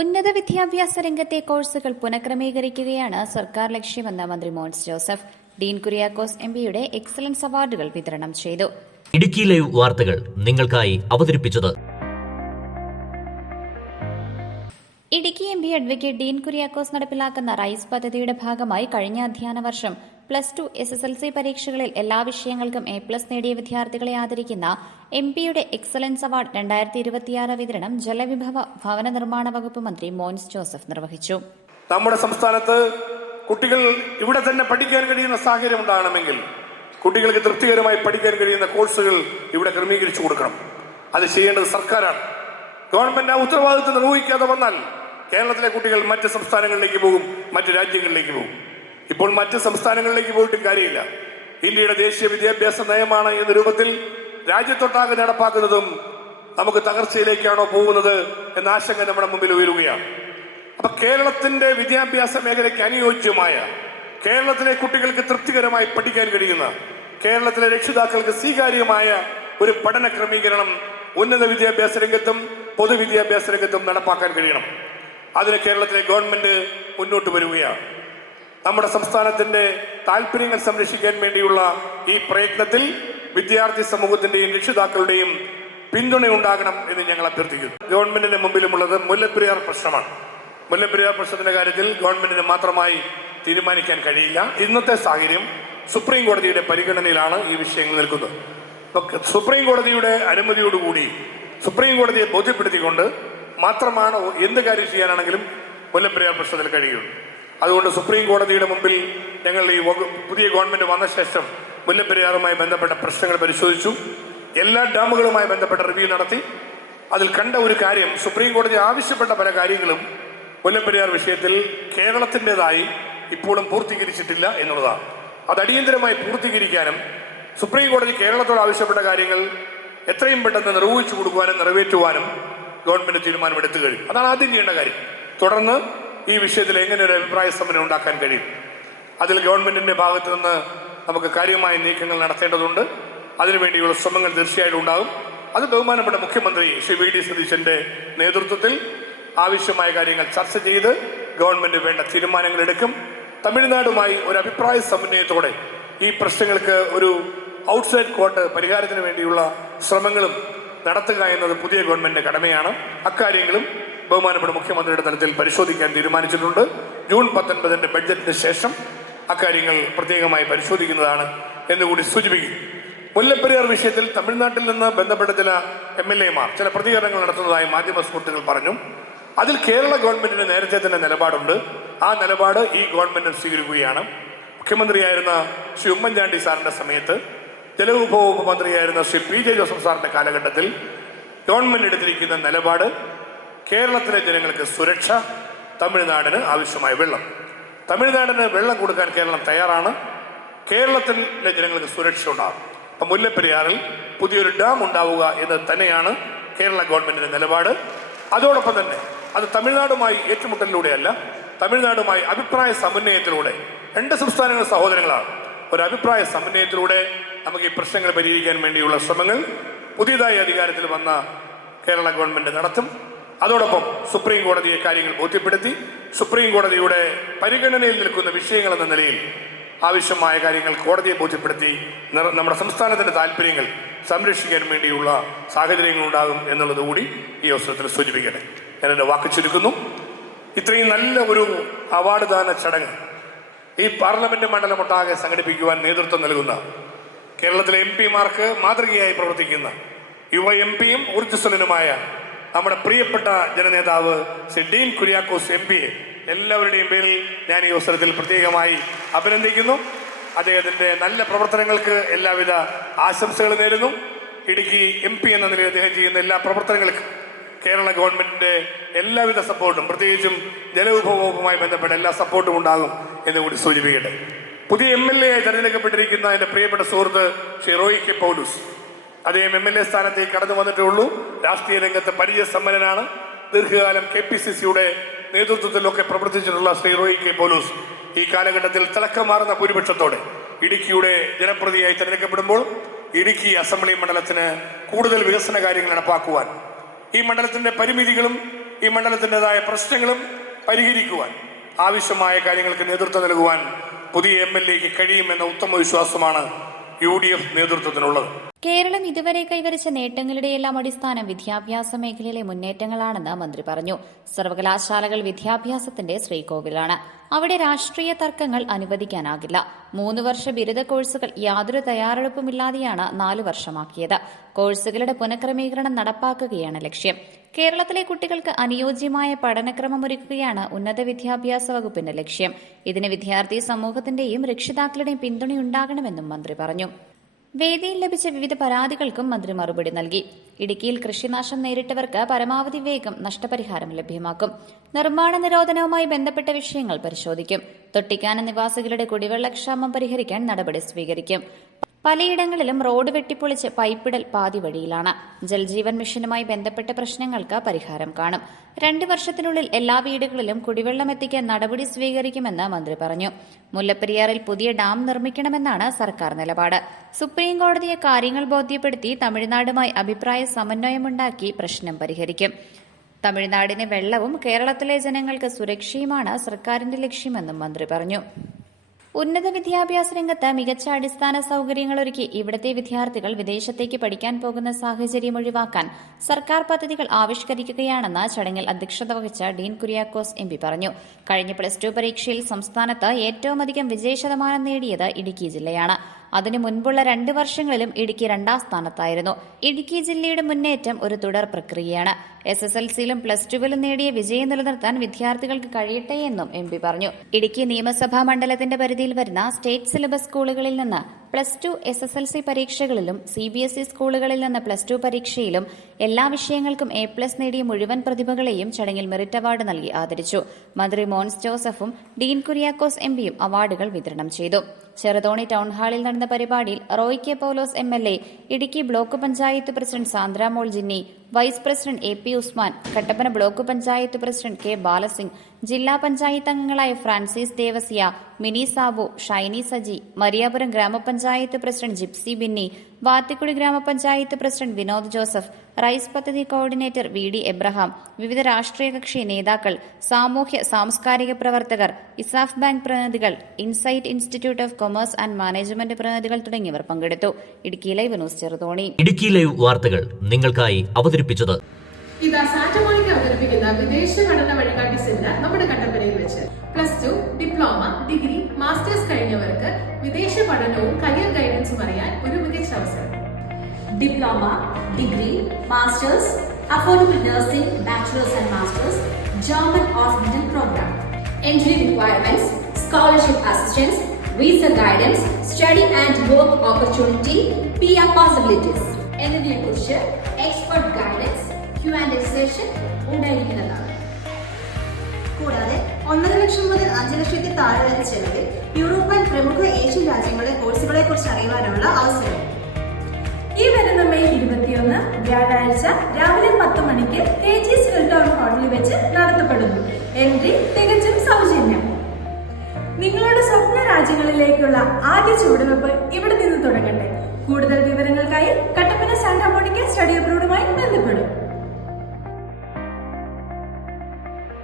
ഉന്നത വിദ്യാഭ്യാസ രംഗത്തെ കോഴ്സുകൾ പുനഃക്രമീകരിക്കുകയാണ് സർക്കാർ ലക്ഷ്യമെന്ന് മന്ത്രി മോൻസ് ജോസഫ്. ഡീൻ കുര്യാക്കോസ് എംപിയുടെ എക്സലൻസ് അവാർഡുകൾ വിതരണം ചെയ്തു. ഇടുക്കി ലൈവ് വാർത്തകൾ നിങ്ങൾക്കായി അവതരിപ്പിച്ചത് ഇടുക്കി എംപി അഡ്വക്കേറ്റ് ഡീൻ കുര്യാക്കോസ് നടപ്പിലാക്കുന്ന റൈസ് പദ്ധതിയുടെ ഭാഗമായി കഴിഞ്ഞ അധ്യയന വർഷം +2 SSLC പരീക്ഷകളിൽ എല്ലാ വിഷയങ്ങൾക്കും A+ നേടിയ വിദ്യാർത്ഥികളെ ആദരിക്കുന്ന എംപിയുടെ എക്സലൻസ് അവാർഡ് 2026 വിതരണം ജലവിഭവ ഭവന നിർമ്മാണ വകുപ്പ് മന്ത്രി മോൻസ് ജോസഫ് നിർവഹിച്ചു. നമ്മുടെ സംസ്ഥാനത്ത് കുട്ടികൾ ഇവിടെ തന്നെ പഠിക്കാൻ കഴിയുന്ന സാഹചര്യം ഉണ്ടാകണമെങ്കിൽ കുട്ടികൾക്ക് തൃപ്തികരമായി പഠിക്കാൻ കഴിയുന്ന കോഴ്സുകൾ ഇവിടെ ക്രമീകരിച്ചു കൊടുക്കണം. അത് ചെയ്യേണ്ടത് സർക്കാരാണ്. ഗവൺമെന്റ് ആ ഉത്തരവാദിത്വം നിർവഹിക്കാതെ വന്നാൽ കേരളത്തിലെ കുട്ടികൾ മറ്റ് സംസ്ഥാനങ്ങളിലേക്ക് പോകും, മറ്റ് രാജ്യങ്ങളിലേക്ക് പോകും. ഇപ്പോൾ മറ്റ് സംസ്ഥാനങ്ങളിലേക്ക് പോയിട്ടും കാര്യമില്ല. ഇന്ത്യയുടെ ദേശീയ വിദ്യാഭ്യാസ നയമാണ് എന്ന രൂപത്തിൽ രാജ്യത്തൊട്ടാകെ നടപ്പാക്കുന്നതും നമുക്ക് തകർച്ചയിലേക്കാണോ പോകുന്നത് എന്ന ആശങ്ക നമ്മുടെ മുമ്പിൽ ഉയരുകയാണ്. അപ്പൊ കേരളത്തിന്റെ വിദ്യാഭ്യാസ മേഖലയ്ക്ക് അനുയോജ്യമായ, കേരളത്തിലെ കുട്ടികൾക്ക് തൃപ്തികരമായി പഠിക്കാൻ കഴിയുന്ന, കേരളത്തിലെ രക്ഷിതാക്കൾക്ക് സ്വീകാര്യമായ ഒരു പഠന ക്രമീകരണം ഉന്നത വിദ്യാഭ്യാസ രംഗത്തും പൊതുവിദ്യാഭ്യാസ രംഗത്തും നടപ്പാക്കാൻ കഴിയണം. അതിന് കേരളത്തിലെ ഗവൺമെന്റ് മുന്നോട്ട് വരികയാണ്. നമ്മുടെ സംസ്ഥാനത്തിന്റെ താല്പര്യങ്ങൾ സംരക്ഷിക്കാൻ വേണ്ടിയുള്ള ഈ പ്രയത്നത്തിൽ വിദ്യാർത്ഥി സമൂഹത്തിന്റെയും രക്ഷിതാക്കളുടെയും പിന്തുണ ഉണ്ടാകണം എന്ന് ഞങ്ങൾ അഭ്യർത്ഥിക്കുന്നു. ഗവൺമെന്റിന് മുമ്പിലുമുള്ളത് മുല്ലപ്പെരിയാർ പ്രശ്നമാണ്. മുല്ലപ്പെരിയാർ പ്രശ്നത്തിന്റെ കാര്യത്തിൽ ഗവൺമെന്റിന് മാത്രമായി തീരുമാനിക്കാൻ കഴിയില്ല. ഇന്നത്തെ സാഹചര്യം സുപ്രീം കോടതിയുടെ പരിഗണനയിലാണ് ഈ വിഷയങ്ങൾ നിൽക്കുന്നത്. സുപ്രീം കോടതിയുടെ അനുമതിയോടുകൂടി സുപ്രീം കോടതിയെ ബോധ്യപ്പെടുത്തിക്കൊണ്ട് മാത്രമാണ് എന്ത് കാര്യം ചെയ്യാനാണെങ്കിലും മുല്ലപ്പെരിയാർ പ്രശ്നത്തിൽ കഴിയുള്ളൂ. അതുകൊണ്ട് സുപ്രീം കോടതിയുടെ മുമ്പിൽ ഞങ്ങൾ ഈ പുതിയ ഗവൺമെന്റ് വന്ന ശേഷം മുല്ലപ്പെരിയാറുമായി ബന്ധപ്പെട്ട പ്രശ്നങ്ങൾ പരിശോധിച്ചു. എല്ലാ ഡാമുകളുമായി ബന്ധപ്പെട്ട റിവ്യൂ നടത്തി. അതിൽ കണ്ട ഒരു കാര്യം, സുപ്രീം കോടതി ആവശ്യപ്പെട്ട പല കാര്യങ്ങളും മുല്ലപ്പെരിയാർ വിഷയത്തിൽ കേരളത്തിൻ്റെതായി ഇപ്പോഴും പൂർത്തീകരിച്ചിട്ടില്ല എന്നുള്ളതാണ്. അത് അടിയന്തരമായി പൂർത്തീകരിക്കാനും സുപ്രീം കോടതി കേരളത്തോട് ആവശ്യപ്പെട്ട കാര്യങ്ങൾ എത്രയും പെട്ടെന്ന് നിർവഹിച്ചു കൊടുക്കുവാനും നിറവേറ്റുവാനും ഗവൺമെന്റ് തീരുമാനമെടുത്തു കഴിയും. അതാണ് ആദ്യം ചെയ്യേണ്ട കാര്യം. തുടർന്ന് ഈ വിഷയത്തിൽ എങ്ങനെ ഒരു അഭിപ്രായ സമരം ഉണ്ടാക്കാൻ കഴിയും, അതിൽ ഗവൺമെന്റിന്റെ ഭാഗത്തു നിന്ന് നമുക്ക് കാര്യമായ നീക്കങ്ങൾ നടത്തേണ്ടതുണ്ട്. അതിനുവേണ്ടിയുള്ള ശ്രമങ്ങൾ തീർച്ചയായിട്ടും ഉണ്ടാകും. അത് ബഹുമാനപ്പെട്ട മുഖ്യമന്ത്രി ശ്രീ VD സതീശന്റെ നേതൃത്വത്തിൽ ആവശ്യമായ കാര്യങ്ങൾ ചർച്ച ചെയ്ത് ഗവൺമെന്റ് വേണ്ട തീരുമാനങ്ങൾ എടുക്കും. തമിഴ്നാടുമായി ഒരു അഭിപ്രായ സമന്വയത്തോടെ ഈ പ്രശ്നങ്ങൾക്ക് ഒരു ഔട്ട്സൈഡ് കോർട്ട് പരിഹാരത്തിന് വേണ്ടിയുള്ള ശ്രമങ്ങളും നടത്തുക എന്നത് പുതിയ ഗവൺമെന്റിന്റെ കടമയാണ്. അക്കാര്യങ്ങളും ബഹുമാനപ്പെട്ട മുഖ്യമന്ത്രിയുടെ തലത്തിൽ പരിശോധിക്കാൻ തീരുമാനിച്ചിട്ടുണ്ട്. ജൂൺ 19 ബഡ്ജറ്റിന് ശേഷം അക്കാര്യങ്ങൾ പ്രത്യേകമായി പരിശോധിക്കുന്നതാണ് എന്നുകൂടി സൂചിപ്പിക്കും. മുല്ലപ്പെരിയാർ വിഷയത്തിൽ തമിഴ്നാട്ടിൽ നിന്ന് ബന്ധപ്പെട്ട ചില MLA-മാർ ചില പ്രതികരണങ്ങൾ നടത്തുന്നതായി മാധ്യമ സുഹൃത്തുക്കൾ പറഞ്ഞു. അതിൽ കേരള ഗവൺമെന്റിന് നേരത്തെ തന്നെ നിലപാടുണ്ട്. ആ നിലപാട് ഈ ഗവൺമെന്റ് സ്വീകരിക്കുകയാണ്. മുഖ്യമന്ത്രിയായിരുന്ന ശ്രീ ഉമ്മൻചാണ്ടി സാറിന്റെ സമയത്ത്, ജലവിഭവ വകുപ്പ് മന്ത്രിയായിരുന്ന ശ്രീ PJ ജോസഫ് സാറിന്റെ കാലഘട്ടത്തിൽ ഗവൺമെന്റ് എടുത്തിരിക്കുന്ന നിലപാട് കേരളത്തിലെ ജനങ്ങൾക്ക് സുരക്ഷ, തമിഴ്നാടിന് ആവശ്യമായ വെള്ളം. തമിഴ്നാടിന് വെള്ളം കൊടുക്കാൻ കേരളം തയ്യാറാണ്. കേരളത്തിലെ ജനങ്ങൾക്ക് സുരക്ഷ ഉണ്ടാകും. അപ്പം മുല്ലപ്പെരിയാറിൽ പുതിയൊരു ഡാം ഉണ്ടാവുക എന്ന് തന്നെയാണ് കേരള ഗവൺമെന്റിന്റെ നിലപാട്. അതോടൊപ്പം തന്നെ അത് തമിഴ്നാടുമായി ഏറ്റുമുട്ടലിലൂടെയല്ല, തമിഴ്നാടുമായി അഭിപ്രായ സമന്വയത്തിലൂടെ, രണ്ട് സംസ്ഥാനങ്ങൾ സഹോദരങ്ങളാണ്, ഒരു അഭിപ്രായ സമന്വയത്തിലൂടെ നമുക്ക് ഈ പ്രശ്നങ്ങൾ പരിഹരിക്കാൻ വേണ്ടിയുള്ള ശ്രമങ്ങൾ പുതിയതായി അധികാരത്തിൽ വന്ന കേരള ഗവൺമെന്റ് നടത്തും. അതോടൊപ്പം സുപ്രീം കോടതിയെ കാര്യങ്ങൾ ബോധ്യപ്പെടുത്തി സുപ്രീം കോടതിയുടെ പരിഗണനയിൽ നിൽക്കുന്ന വിഷയങ്ങൾ എന്ന നിലയിൽ ആവശ്യമായ കാര്യങ്ങൾ കോടതിയെ ബോധ്യപ്പെടുത്തി നമ്മുടെ സംസ്ഥാനത്തിന്റെ താല്പര്യങ്ങൾ സംരക്ഷിക്കാൻ വേണ്ടിയുള്ള സാഹചര്യങ്ങൾ ഉണ്ടാകും എന്നുള്ളത് കൂടി ഈ അവസരത്തിൽ സൂചിപ്പിക്കട്ടെ. ഞാൻ എൻ്റെ വാക്ക് ചുരുക്കുന്നു. ഇത്രയും നല്ല ഒരു അവാർഡ് ദാന ചടങ്ങ് ഈ പാർലമെന്റ് മണ്ഡലമൊട്ടാകെ സംഘടിപ്പിക്കുവാൻ നേതൃത്വം നൽകുന്ന കേരളത്തിലെ MP-മാർക്ക് മാതൃകയായി പ്രവർത്തിക്കുന്ന യുവ MP-യും ഊർജ്ജസ്വലനുമായ നമ്മുടെ പ്രിയപ്പെട്ട ജനനേതാവ് ശ്രീ ഡീൻ കുര്യാക്കോസ് MP-യെ എല്ലാവരുടെയും പേരിൽ ഞാൻ ഈ അവസരത്തിൽ പ്രത്യേകമായി അഭിനന്ദിക്കുന്നു. അദ്ദേഹത്തിന്റെ നല്ല പ്രവർത്തനങ്ങൾക്ക് എല്ലാവിധ ആശംസകൾ നേരുന്നു. ഇടുക്കി MP എന്ന നിലയിൽ അദ്ദേഹം ചെയ്യുന്ന എല്ലാ പ്രവർത്തനങ്ങൾക്കും കേരള ഗവൺമെന്റിന്റെ എല്ലാവിധ സപ്പോർട്ടും, പ്രത്യേകിച്ചും ജലവിഭവ വകുപ്പുമായി ബന്ധപ്പെട്ട എല്ലാ സപ്പോർട്ടും ഉണ്ടാകും എന്ന് കൂടി സൂചിപ്പിക്കട്ടെ. പുതിയ MLA ആയി തെരഞ്ഞെടുക്കപ്പെട്ടിരിക്കുന്ന എൻ്റെ പ്രിയപ്പെട്ട സുഹൃത്ത് ശ്രീ റോയി കെ പൗലൂസ്, അദ്ദേഹം MLA സ്ഥാനത്തേക്ക് കടന്നു വന്നിട്ടേ ഉള്ളൂ. രാഷ്ട്രീയ രംഗത്ത് പരിചയസമ്പന്നനാണ്. ദീർഘകാലം KPCC-യുടെ നേതൃത്വത്തിലൊക്കെ പ്രവർത്തിച്ചിട്ടുള്ള ശ്രീ റോയി കെ പൗലൂസ് ഈ കാലഘട്ടത്തിൽ തിളക്കമാർന്ന ഭൂരിപക്ഷത്തോടെ ഇടുക്കിയുടെ ജനപ്രതിയായി തെരഞ്ഞെടുക്കപ്പെടുമ്പോൾ ഇടുക്കി അസംബ്ലി മണ്ഡലത്തിന് കൂടുതൽ വികസന കാര്യങ്ങൾ നടപ്പാക്കുവാൻ, ഈ മണ്ഡലത്തിന്റെ പരിമിതികളും ഈ മണ്ഡലത്തിൻ്റെതായ പ്രശ്നങ്ങളും പരിഹരിക്കുവാൻ ആവശ്യമായ കാര്യങ്ങൾക്ക് നേതൃത്വം നൽകുവാൻ പുതിയ MLAക്ക് കഴിയുമെന്ന ഉത്തമ വിശ്വാസമാണ് UDF നേതൃത്വത്തിനുള്ളത്. കേരളം ഇതുവരെ കൈവരിച്ച നേട്ടങ്ങളുടെയെല്ലാം അടിസ്ഥാനം വിദ്യാഭ്യാസ മേഖലയിലെ മുന്നേറ്റങ്ങളാണെന്ന് മന്ത്രി പറഞ്ഞു. സർവകലാശാലകൾ വിദ്യാഭ്യാസത്തിന്റെ ശ്രീകോവിലാണ്. അവിടെ രാഷ്ട്രീയ തർക്കങ്ങൾ അനുവദിക്കാനാകില്ല. 3 വർഷ ബിരുദ കോഴ്സുകൾ യാതൊരു തയ്യാറെടുപ്പുമില്ലാതെയാണ് 4 വർഷമാക്കിയത്. കോഴ്സുകളുടെ പുനഃക്രമീകരണം നടപ്പാക്കുകയാണ് ലക്ഷ്യം. കേരളത്തിലെ കുട്ടികൾക്ക് അനുയോജ്യമായ പഠനക്രമമൊരുക്കുകയാണ് ഉന്നത വിദ്യാഭ്യാസ വകുപ്പിന്റെ ലക്ഷ്യം. ഇതിന് വിദ്യാർത്ഥി സമൂഹത്തിന്റെയും രക്ഷിതാക്കളുടെയും പിന്തുണയുണ്ടാകണമെന്നും മന്ത്രി പറഞ്ഞു. വേദിയിൽ ലഭിച്ച വിവിധ പരാതികൾക്കും മന്ത്രി മറുപടി നൽകി. ഇടുക്കിയിൽ കൃഷിനാശം നേരിട്ടവർക്ക് പരമാവധി വേഗം നഷ്ടപരിഹാരം ലഭ്യമാക്കും. നിർമ്മാണ നിരോധനവുമായി ബന്ധപ്പെട്ട വിഷയങ്ങൾ പരിശോധിക്കും. തൊട്ടിക്കാനം നിവാസികളുടെ കുടിവെള്ളക്ഷാമം പരിഹരിക്കാൻ നടപടി സ്വീകരിക്കും. പലയിടങ്ങളിലും റോഡ് വെട്ടിപ്പൊളിച്ച് പൈപ്പിടൽ പാതി വഴിയിലാണ്. ജൽജീവൻ മിഷനുമായി ബന്ധപ്പെട്ട പ്രശ്നങ്ങൾക്ക് പരിഹാരം കാണും. 2 വർഷത്തിനുള്ളിൽ എല്ലാ വീടുകളിലും കുടിവെള്ളം എത്തിക്കാൻ നടപടി സ്വീകരിക്കുമെന്ന് മന്ത്രി പറഞ്ഞു. മുല്ലപ്പെരിയാറിൽ പുതിയ ഡാം നിർമ്മിക്കണമെന്നാണ് സർക്കാർ നിലപാട്. സുപ്രീം കോടതിയെ കാര്യങ്ങൾ ബോധ്യപ്പെടുത്തി തമിഴ്നാടുമായി അഭിപ്രായ സമന്വയമുണ്ടാക്കി പ്രശ്നം പരിഹരിക്കും. തമിഴ്നാടിന് വെള്ളവും കേരളത്തിലെ ജനങ്ങൾക്ക് സുരക്ഷയുമാണ് സർക്കാരിന്റെ ലക്ഷ്യമെന്നും മന്ത്രി പറഞ്ഞു. ഉന്നത വിദ്യാഭ്യാസ രംഗത്ത് മികച്ച അടിസ്ഥാന സൌകര്യങ്ങൾ ഒരുക്കി ഇവിടുത്തെ വിദ്യാർത്ഥികൾ വിദേശത്തേക്ക് പഠിക്കാൻ പോകുന്ന സാഹചര്യം ഒഴിവാക്കാൻ സർക്കാർ പദ്ധതികൾ ആവിഷ്കരിക്കുകയാണെന്ന് ചടങ്ങിൽ അധ്യക്ഷത വഹിച്ച ഡീൻ കുര്യാക്കോസ് MP പറഞ്ഞു. കഴിഞ്ഞ +2 പരീക്ഷയിൽ സംസ്ഥാനത്ത് ഏറ്റവുമധികം വിജയശതമാനം നേടിയത് ഇടുക്കി ജില്ലയാണ്. അതിനു മുൻപുള്ള 2 വർഷങ്ങളിലും ഇടുക്കി 2ാം സ്ഥാനത്തായിരുന്നു. ഇടുക്കി ജില്ലയുടെ മുന്നേറ്റം ഒരു തുടർ പ്രക്രിയയാണ്. SSLCയിലും +2വിലും നേടിയ വിജയം നിലനിർത്താൻ വിദ്യാർത്ഥികൾക്ക് കഴിയട്ടെയെന്നും MP പറഞ്ഞു. ഇടുക്കി നിയമസഭാ മണ്ഡലത്തിന്റെ പരിധിയിൽ വരുന്ന സ്റ്റേറ്റ് സിലബസ് സ്കൂളുകളിൽ നിന്ന് +2 SSLC പരീക്ഷകളിലും CBSE സ്കൂളുകളിൽ നിന്ന് +2 പരീക്ഷയിലും എല്ലാ വിഷയങ്ങൾക്കും A+ നേടിയ മുഴുവൻ പ്രതിഭകളെയും ചടങ്ങിൽ മെറിറ്റ് അവാർഡ് നൽകി ആദരിച്ചു. മന്ത്രി മോൻസ് ജോസഫും ഡീൻ കുര്യാക്കോസ് MPയും അവാർഡുകൾ വിതരണം ചെയ്തു. ചെറുതോണി ടൌൺഹാളിൽ നടന്ന പരിപാടിയിൽ Roy K Paulose MLA, Idukki block panchayat president Sandramol Jinny, vice president AP Usman, Kattappana block panchayat president K Balasingh, ജില്ലാ പഞ്ചായത്ത് അംഗങ്ങളായ ഫ്രാൻസിസ് ദേവസിയ, മിനി സാബു, ഷൈനി സജി, മരിയാപുരം ഗ്രാമപഞ്ചായത്ത് പ്രസിഡന്റ് ജിപ്സി ബിന്നി, വാത്തിക്കുടി ഗ്രാമപഞ്ചായത്ത് പ്രസിഡന്റ് വിനോദ് ജോസഫ്, റൈസ് പദ്ധതി കോർഡിനേറ്റർ VD എബ്രഹാം, വിവിധ രാഷ്ട്രീയ കക്ഷി നേതാക്കൾ, സാമൂഹ്യ സാംസ്കാരിക പ്രവർത്തകർ, ഇസാഫ് ബാങ്ക് പ്രതിനിധികൾ, Insight Institute of Commerce and Management പ്രതിനിധികൾ തുടങ്ങിയവർ പങ്കെടുത്തു. Idukki live news Cheruthoni. Idukki live വാർത്തകൾ നിങ്ങൾക്കായി അവതരിപ്പിച്ചത് ഇതാ സാന്റമോണിക്ക അവതരിപ്പിക്കുന്ന വിദേശ പഠന വഴികാട്ടി സെമിനാർ നമ്മുടെ കട്ടപ്പനയിൽ വെച്ച് +2, ഡിപ്ലോമ, ഡിഗ്രി, മാസ്റ്റേഴ്സ് കഴിഞ്ഞവർക്ക് വിദേശ പഠനവും കരിയർ ഗൈഡൻസും അറിയാൻ ഒരു മികച്ച അവസരം. Diploma, degree, masters, affordable nursing, bachelors and masters, German hospital program, entry requirements, scholarship assistance, visa guidance, study and work opportunity, PR possibilities എന്നിവയെക്കുറിച്ച് എക്സ്പെർട്ട് ഗൈഡൻസ്, Q&A സെഷൻ ഉണ്ടായിരിക്കുന്നതാണ്. കൂടാതെ 1.5 ലക്ഷം മുതൽ 5 ലക്ഷത്തിൽ താഴെ വരെ ചെലവിൽ യൂറോപ്യൻ പ്രമുഖ ഏഷ്യൻ രാജ്യങ്ങളിലെ കോഴ്സുകളെ കുറിച്ച് അറിയുവാനുള്ള അവസരം. ഈ വരുന്ന മെയ് 21 വ്യാഴാഴ്ച രാവിലെ 10 മണിക്ക് KG's ഹിൽടൗൺ ഹോട്ടലിൽ വെച്ച് നടത്തപ്പെടുന്നു. എൻട്രി തികച്ചും സൗജന്യം. നിങ്ങളുടെ സ്വപ്ന രാജ്യങ്ങളിലേക്കുള്ള ആദ്യ ചുവടുവെപ്പ് ഇവിടെ നിന്ന് തുടങ്ങട്ടെ. കൂടുതൽ വിവരങ്ങൾക്കായി കട്ടപ്പന സാന്റമോണിക്ക സ്റ്റഡി അബ്രോഡുമായി ബന്ധപ്പെടും.